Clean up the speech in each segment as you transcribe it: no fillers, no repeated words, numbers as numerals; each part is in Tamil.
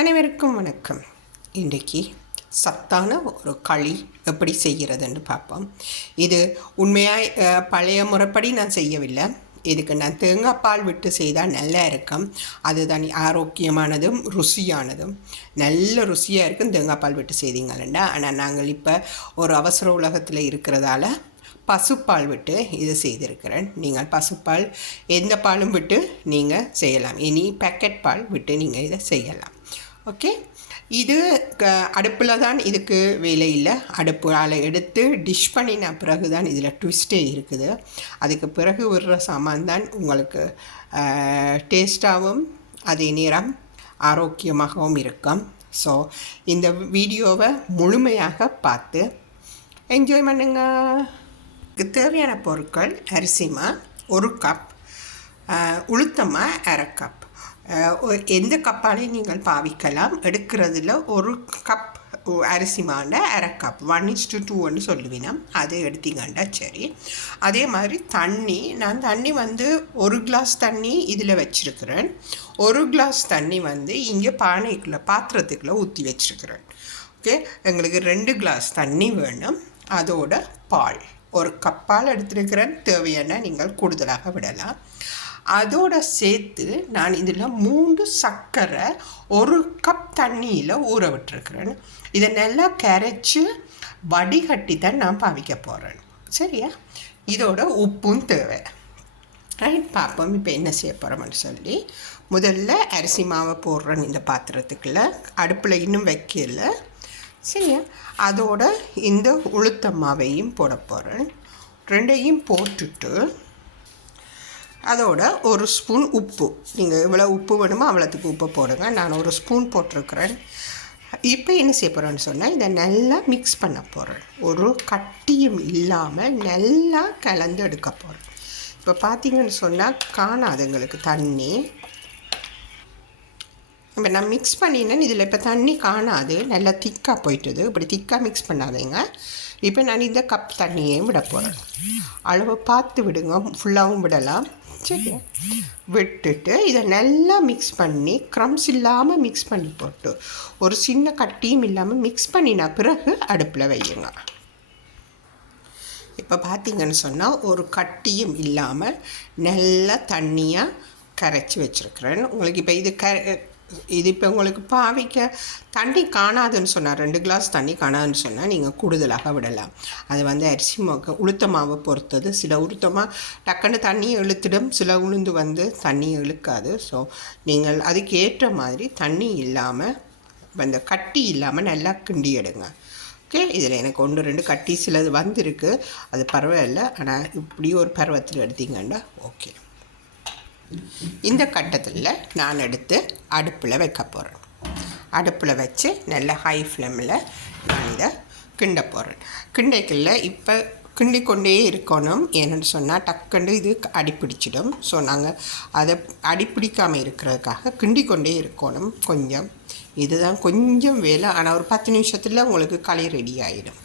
அனைவருக்கும் வணக்கம். இன்றைக்கு சத்தான ஒரு களி எப்படி செய்கிறதுன்னு பார்ப்போம். இது உண்மையாக பழைய முறைப்படி நான் செய்யவில்லை. இதுக்கு நான் தேங்காய் பால் விட்டு செய்தால் நல்லா இருக்கும். அதுதான் ஆரோக்கியமானதும் ருசியானதும். நல்ல ருசியாக இருக்கும் தேங்காய் பால் விட்டு செய்தீங்களா. ஆனால் நாங்கள் இப்போ ஒரு அவசர உலகத்தில் இருக்கிறதால பசுப்பால் விட்டு இது செய்திருக்கிறேன். நீங்கள் பசுப்பால் எந்த பாலும் விட்டு நீங்கள் செய்யலாம். இனி பேக்கெட் பால் விட்டு நீங்கள் இதை செய்யலாம். ஓகே, இது அடுப்பில் தான் இதுக்கு வேலை இல்லை. அடுப்பால் எடுத்து டிஷ் பண்ணின பிறகு தான் இதில் ட்விஸ்ட்டே இருக்குது. அதுக்கு பிறகு விடுற சாமான் தான் உங்களுக்கு டேஸ்ட்டாகவும் அதே நேரம் ஆரோக்கியமாகவும் இருக்கும். ஸோ இந்த வீடியோவை முழுமையாக பார்த்து என்ஜாய் பண்ணுங்க. தேவையான பொருட்கள்: அரிசிமா 1 கப், உளுத்தமா 1/2 கப். எந்த கப்பாலையும் நீங்கள் பாவிக்கலாம். எடுக்கிறதுல 1 கப் அரிசிமாண்ட 1/2 கப் 1:2 சொல்லுவினா அது எடுத்தீங்கண்டா சரி. அதே மாதிரி தண்ணி, நான் தண்ணி 1 கிளாஸ் தண்ணி இதில் வச்சுருக்கிறேன். 1 கிளாஸ் தண்ணி இங்கே பாத்திரத்துக்குள்ளே ஊற்றி வச்சுருக்கிறேன். ஓகே, எங்களுக்கு 2 கிளாஸ் தண்ணி வேணும். அதோட பால் 1 கப்பால் எடுத்துருக்கிறேன். தேவையான நீங்கள் கூடுதலாக விடலாம். அதோடு சேர்த்து நான் இதில் 3 சர்க்கரை 1 கப் தண்ணியில் ஊற விட்டுருக்கிறேன். இதை நல்லா கரைச்சி வடிகட்டி தான் நான் பாவிக்க போகிறேன். சரியா? இதோட உப்பும் தேவை. ரைட், பார்ப்போம் இப்போ என்ன செய்ய போகிறோம்னு சொல்லி. முதல்ல அரிசி மாவை போடுறேன் இந்த பாத்திரத்துக்குள்ள. அடுப்பில் இன்னும் வைக்கல. சரியா? அதோட இந்த உளுத்த மாவையும் போட போகிறேன். 2ஐயும் போட்டுட்டு அதோட 1 ஸ்பூன் உப்பு, நீங்கள் எவ்வளோ உப்பு வேணுமோ அவ்வளோத்துக்கு உப்பு போடுங்க. நான் 1 ஸ்பூன் போட்டிருக்கிறேன். இப்போ என்ன செய்ய போகிறேன்னு சொன்னால் இதை நல்லா மிக்ஸ் பண்ண போகிறேன். ஒரு கட்டியும் இல்லாமல் நல்லா கலந்து எடுக்க போகிறேன். இப்போ பார்த்தீங்கன்னு சொன்னால் காணாது எங்களுக்கு தண்ணி. இப்போ நான் மிக்ஸ் பண்ணினேன். இதில் இப்போ தண்ணி காணாது, நல்லா திக்காக போயிட்டுது. இப்படி திக்காக மிக்ஸ் பண்ணாதீங்க. இப்போ நான் இந்த கப் தண்ணியையும் விட போகிறேன். அளவு பார்த்து விடுங்க, ஃபுல்லாகவும் விடலாம். சரி, விட்டுட்டு இதை நல்லா மிக்ஸ் பண்ணி க்ரம்ஸ் இல்லாமல் மிக்ஸ் பண்ணி போட்டு ஒரு சின்ன கட்டியும் இல்லாமல் மிக்ஸ் பண்ணின பிறகு அடுப்பில் வையுங்க. இப்போ பார்த்தீங்கன்னு சொன்னால் ஒரு கட்டியும் இல்லாமல் நல்லா தண்ணியாக கரைச்சி வச்சுருக்கிறேன். உங்களுக்கு இப்போ இது இப்போ உங்களுக்கு பாவிக்க தண்ணி காணாதுன்னு சொன்னால் 2 கிளாஸ் தண்ணி காணாதுன்னு சொன்னால் நீங்கள் கூடுதலாக விடலாம். அது அரிசி உளுத்த மாவை பொறுத்தது. சில உளுத்தமாக டக்குன்னு தண்ணியை இழுத்துடும், சில உளுந்து தண்ணியை இழுக்காது. ஸோ நீங்கள் அதுக்கு ஏற்ற மாதிரி தண்ணி இல்லாமல் கட்டி இல்லாமல் நல்லா கிண்டி எடுங்க. ஓகே, இதில் எனக்கு 1-2 கட்டி சிலது வந்திருக்கு, அது பரவாயில்லை. ஆனால் இப்படி ஒரு பருவத்தில் எடுத்தீங்கன்னா ஓகே. இந்த கட்டத்தில் நான் எடுத்து அடுப்பில் வைக்க போகிறேன். அடுப்பில் வச்சு நல்ல ஹை ஃப்ளேமில் நான் இதை கிண்ட போகிறேன். கிண்டைக்குள்ள இப்போ கிண்டிக்கொண்டே இருக்கணும். ஏன்னு சொன்னால் டக்குண்டு இது அடிப்பிடிச்சிடும். ஸோ நாங்கள் அதை அடிப்பிடிக்காமல் இருக்கிறதுக்காக கிண்டிக்கொண்டே இருக்கணும். கொஞ்சம் இதுதான் கொஞ்சம் வேலை. ஆனால் ஒரு 10 நிமிஷத்தில் உங்களுக்கு களி ரெடி ஆகிடும்.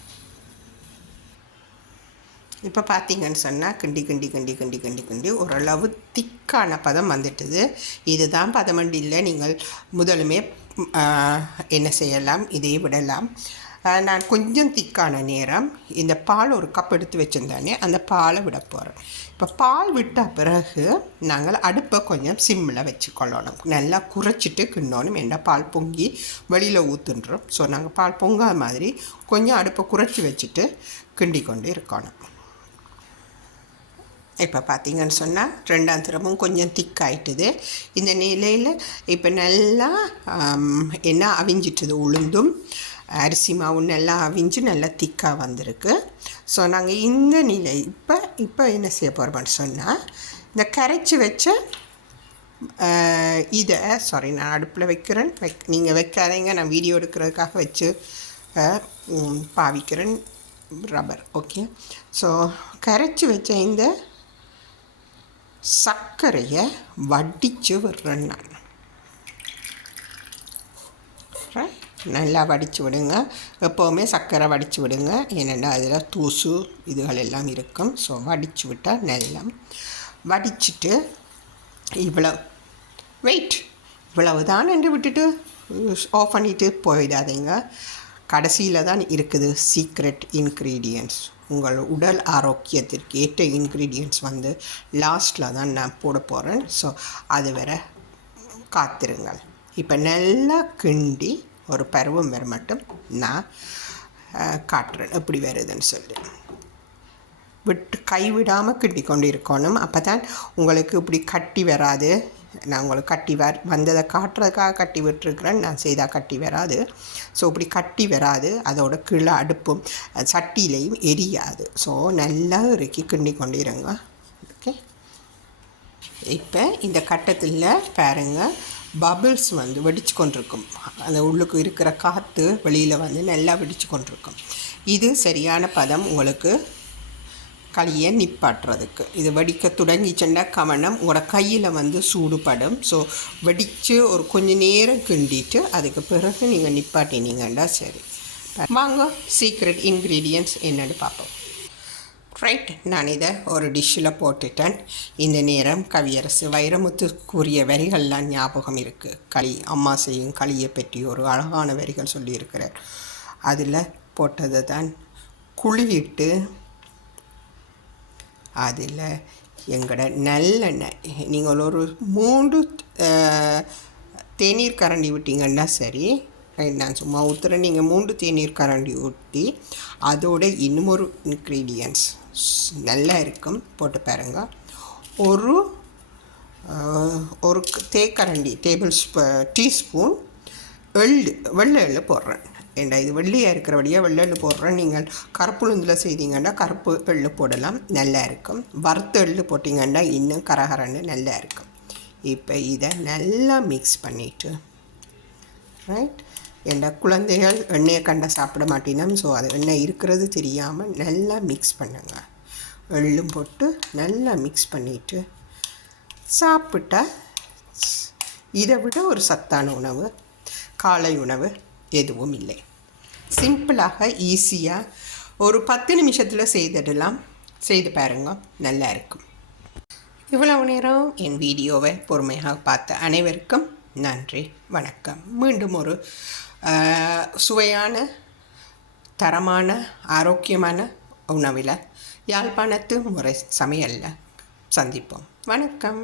இப்போ பார்த்தீங்கன்னு சொன்னால் கிண்டி ஓரளவு திக்கான பதம் வந்துட்டுது. இதுதான் பதமண்டி இல்லை. நீங்கள் முதலுமே என்ன செய்யலாம், இதே விடலாம். நான் கொஞ்சம் திக்கான நேரம் இந்த பால் 1 கப் எடுத்து வச்சுருந்தானே அந்த பாலை விட போகிறேன். இப்போ பால் விட்ட பிறகு நாங்கள் அடுப்பை கொஞ்சம் சிம்மில் வச்சுக்கொள்ளணும். நல்லா குறைச்சிட்டு கிண்டணும். என்ன பால் பொங்கி வெளியில் ஊற்றுன்றோம். ஸோ நாங்கள் பால் பொங்காத மாதிரி கொஞ்சம் அடுப்பை குறைச்சி வச்சுட்டு கிண்டி கொண்டு இருக்கணும். இப்போ பார்த்தீங்கன்னு சொன்னால் 2ஆம் திறமும் கொஞ்சம் திக்காயிட்டுது. இந்த நிலையில் இப்போ நல்லா என்ன அவிஞ்சிட்டுது. உளுந்தும் அரிசி மாவும் நல்லா அவிஞ்சு நல்லா திக்காக வந்திருக்கு. ஸோ நாங்கள் இந்த நிலை இப்போ என்ன செய்ய போகிறோம்னு சொன்னால் இந்த கரைச்சி வச்ச இதை நான் அடுப்பில் வைக்கிறேன். நீங்கள் வைக்காதீங்க, நான் வீடியோ எடுக்கிறதுக்காக வச்சு பாவிக்கிறேன் ரப்பர். ஓகே, ஸோ கரைச்சி வச்ச இந்த சர்க்கரையை வடித்து விடுறேன் நான். நல்லா வடித்து விடுங்க. எப்போவுமே சர்க்கரை வடித்து விடுங்க. ஏன்னா அதில் தூசு இதுகள் எல்லாம் இருக்கும். ஸோ வடித்து விட்டால் நல்லா வடிச்சிட்டு இவ்வளோ வெயிட் இவ்வளவு தான் என்று விட்டுட்டு ஆஃப் பண்ணிவிட்டு போயிடாதீங்க. கடைசியில் தான் இருக்குது சீக்ரெட் இன்க்ரீடியன்ட்ஸ். உங்கள் உடல் ஆரோக்கியத்திற்கு ஏற்ற இன்க்ரீடியன்ட்ஸ் வந்து லாஸ்ட்டில் தான் நான் போட போகிறேன். ஸோ அது வரை காத்திருங்கள். இப்போ நல்லா கிண்டி ஒரு பருவம் வர மட்டும் நான் காட்டுறேன் எப்படி வருதுன்னு சொல்லி. கைவிடாமல் கிண்டி கொண்டு இருக்கணும். அப்போ தான் உங்களுக்கு இப்படி கட்டி வராது. நான் உங்களுக்கு கட்டி வந்ததை காட்டுறதுக்காக கட்டி விட்டுருக்குறேன். நான் செய்தால் கட்டி வராது. ஸோ இப்படி கட்டி வராது. அதோட கீழே அடுப்பும் சட்டியிலையும் எரியாது. ஸோ நல்லா இறுக்கி கிண்டி கொண்டு இருங்க. ஓகே, இப்போ இந்த கட்டத்தில் பாருங்கள், பபிள்ஸ் வந்து வெடிச்சு கொண்டிருக்கும். அந்த உள்ளுக்கு இருக்கிற காற்று வெளியில் வந்து நல்லா வெடிச்சு கொண்டிருக்கும். இது சரியான பதம் உங்களுக்கு களியை நிப்பாட்டுறதுக்கு. இது வெடிக்க தொடங்கிச்சுன்னா கவனம், உங்களோட கையில் வந்து சூடுபடும். ஸோ வெடித்து ஒரு கொஞ்சம் நேரம் கிண்டிட்டு அதுக்கு பிறகு நீங்கள் நிப்பாட்டினீங்கன்னா சரி. வாங்க சீக்ரெட் இன்க்ரீடியன்ட்ஸ் என்னென்னு பார்ப்போம். ரைட், நான் இதை ஒரு டிஷ்ஷில் போட்டுட்டேன். இந்த நேரம் கவியரசு வைரமுத்து கூறிய வரிகள்லாம் ஞாபகம் இருக்குது. களி, அம்மா செய்யும் களியை பற்றி ஒரு அழகான வரிகள் சொல்லியிருக்கிறார். அதில் போட்டது தான் குழியிட்டு அதில் எங்களோட நல்லெண்ணெய். நீங்கள் ஒரு 3 தேநீர் கரண்டி விட்டிங்கன்னா சரி. நான் சும்மா ஊற்றுறேன். நீங்கள் 3 தேநீர் கரண்டி ஊற்றி அதோட இன்னும் இன்க்ரீடியன்ட்ஸ் நல்லா இருக்கும், போட்டு பாருங்க. ஒரு தேக்கரண்டி டீஸ்பூன் வெள்ளை எள்ளு போடுறேன். ஏண்டா இது வெள்ளையாக இருக்கிறபடியாக வெள்ளை எள்ளு போடுறேன். நீங்கள் கருப்புளுந்தில் செய்தீங்கன்னா கருப்பு எள்ளு போடலாம், நல்லா இருக்கும். வறுத்த எள்ளு போட்டிங்கன்னா இன்னும் கரகரன்னு நல்லா இருக்கும். இப்போ இதை நல்லா மிக்ஸ் பண்ணிவிட்டு, ரைட், ஏண்டா குழந்தைகள் எண்ணெயை கண்ட சாப்பிட மாட்டினோம். ஸோ அது எண்ணெய் இருக்கிறது தெரியாமல் நல்லா மிக்ஸ் பண்ணுங்க. எள்ளும் போட்டு நல்லா மிக்ஸ் பண்ணிவிட்டு சாப்பிட்டா இதை விட ஒரு சத்தான உணவு, காலை உணவு எதுவும் இல்லை. சிம்பிளாக ஈஸியாக ஒரு 10 நிமிஷத்தில் செய்திடலாம். செய்து பாருங்க, நல்லா இருக்கும். இவ்வளவு நேரம் என் வீடியோவை பொறுமையாக பார்த்த அனைவருக்கும் நன்றி, வணக்கம். மீண்டும் ஒரு சுவையான, தரமான, ஆரோக்கியமான உணவில் யாழ்ப்பாணத்து முறை சமையலில் சந்திப்போம். வணக்கம்.